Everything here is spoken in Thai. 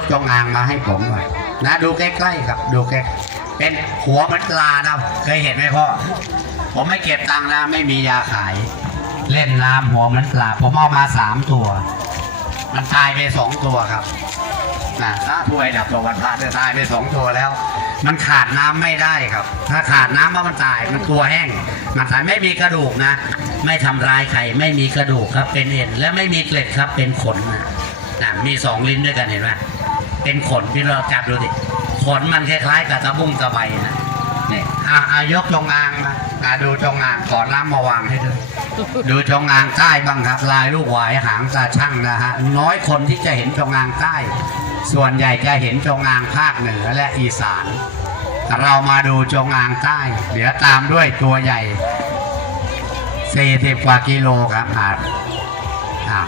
กจงอางมาให้ผมหน่อยนะดูใกล้ๆครับดูใกล้เป็นหัวมันปลานะเคยเห็นไหมพ่อผมไม่เก็บตังค์นะไม่มียาขาย เล่นน้ำหัวมันปลาผมเอามาสามตัว มันตายไปสองตัวครับนะถ้าถ้วยดับตัววันพระจะตายไปสองตัวแล้ว มันขาดน้ำไม่ได้ครับ ถ้าขาดน้ำว่ามันตายมันตัวแห้ง มันตายไม่มีกระดูกนะ ไม่ทำร้ายใครไม่มีกระดูกครับเป็นเอ็นและไม่มีเกล็ดครับเป็นขนนะ นะมีสองลิ้นด้วยกันเห็นไหมเป็นขนที่เราจับดูดิขนมันคล้ายๆกับตะบุ้งตะไบนะนี่อะอายกจงอางมาอะดูจงอางขอน้ำมาวางให้ด้วยดูจงอางใต้บ้างครับ ลายลูกหวายหางตาช่างนะฮะน้อยคนที่จะเห็นจงอางใต้ ส่วนใหญ่จะเห็นจงอางภาคเหนือและอีสาน เรามาดูจงอางใต้ เดี๋ยวตามด้วยตัวใหญ่40กว่ากิโลครับอาจอะ